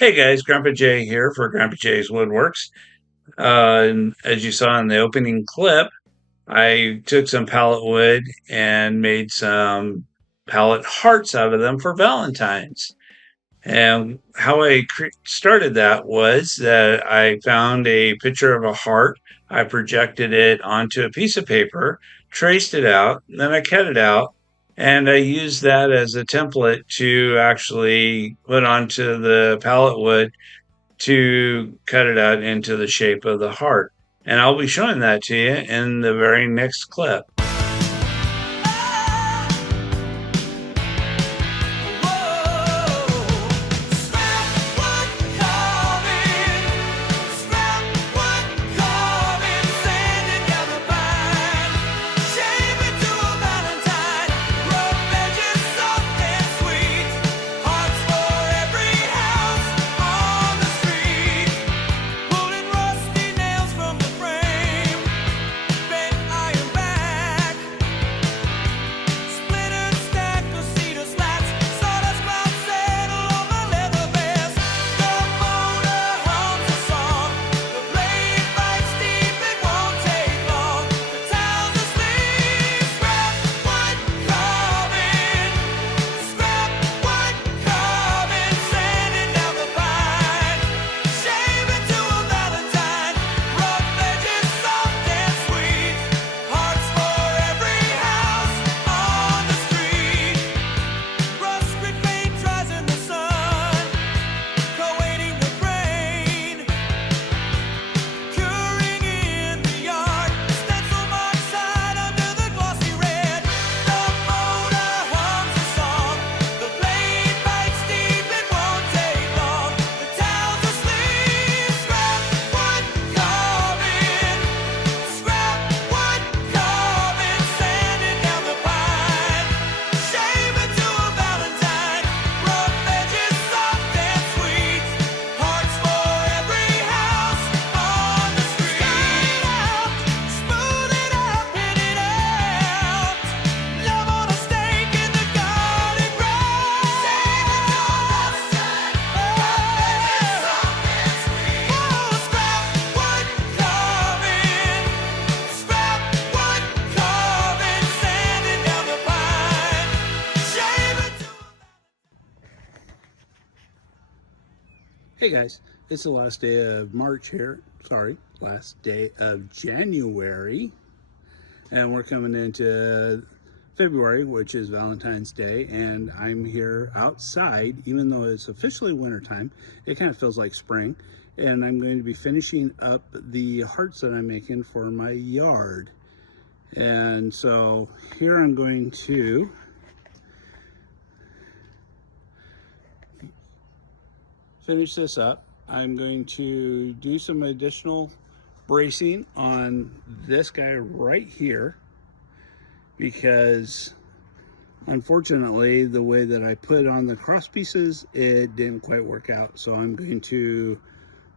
Hey guys, Grandpa Jay here for Grandpa Jay's Woodworks. And as you saw in the opening clip, I took some pallet wood and made some pallet hearts out of them for Valentine's. And how I started that was that I found a picture of a heart. I projected it onto a piece of paper, traced it out, and then I cut it out. And I used that as a template to actually put onto the pallet wood to cut it out into the shape of the heart. And I'll be showing that to you in the very next clip. Hey guys, it's the last day of March here. Sorry, last day of January. And we're coming into February, which is Valentine's Day. And I'm here outside, even though it's officially wintertime, it kind of feels like spring. And I'm going to be finishing up the hearts that I'm making for my yard. And so here I'm going to finish this up. I'm going to do some additional bracing on this guy right here because unfortunately the way that I put on the cross pieces, it didn't quite work out. So I'm going to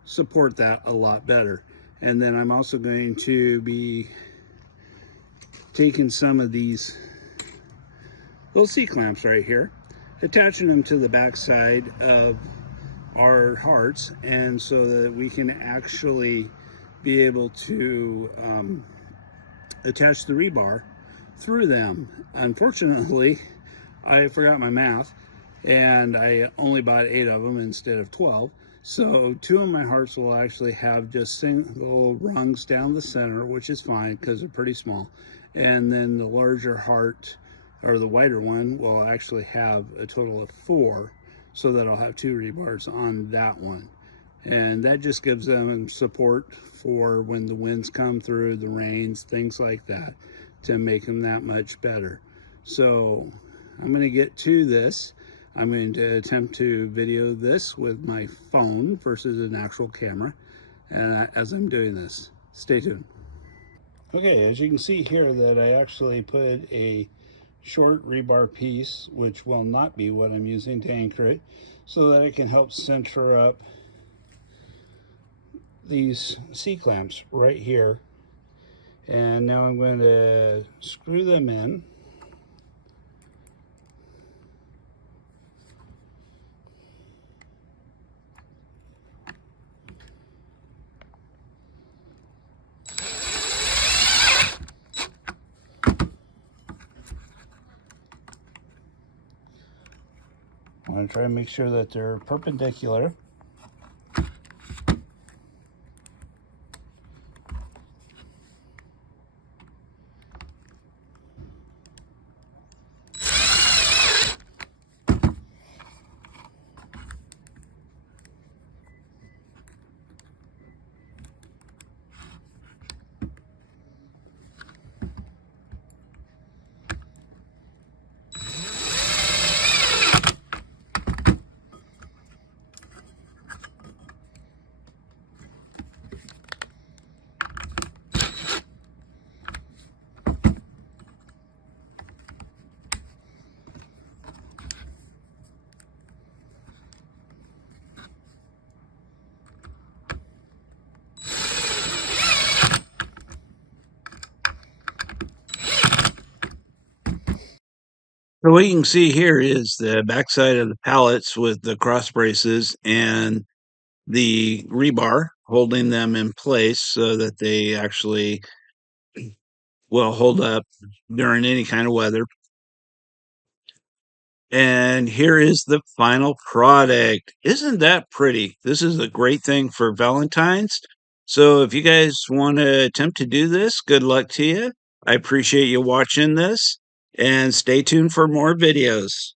support that a lot better. And then I'm also going to be taking some of these little C-clamps right here, attaching them to the back side of our hearts, and so that we can actually be able to attach the rebar through them. Unfortunately, I forgot my math and I only bought 8 of them instead of 12. So 2 of my hearts will actually have just single rungs down the center, which is fine because they're pretty small. And then the larger heart, or the wider one, will actually have a total of 4. So that I'll have 2 rebars on that one. And that just gives them support for when the winds come through, the rains, things like that, to make them that much better. So I'm going to get to this. I'm going to attempt to video this with my phone versus an actual camera. and as I'm doing this. Stay tuned. Okay, as you can see here that I actually put a short rebar piece, which will not be what I'm using to anchor it, so that it can help center up these C-clamps right here. And now I'm going to screw them in. I'm going to try and make sure that they're perpendicular. So what you can see here is the backside of the pallets with the cross braces and the rebar holding them in place so that they actually will hold up during any kind of weather. And here is the final product. Isn't that pretty? This is a great thing for Valentine's. So if you guys want to attempt to do this, good luck to you. I appreciate you watching this and stay tuned for more videos.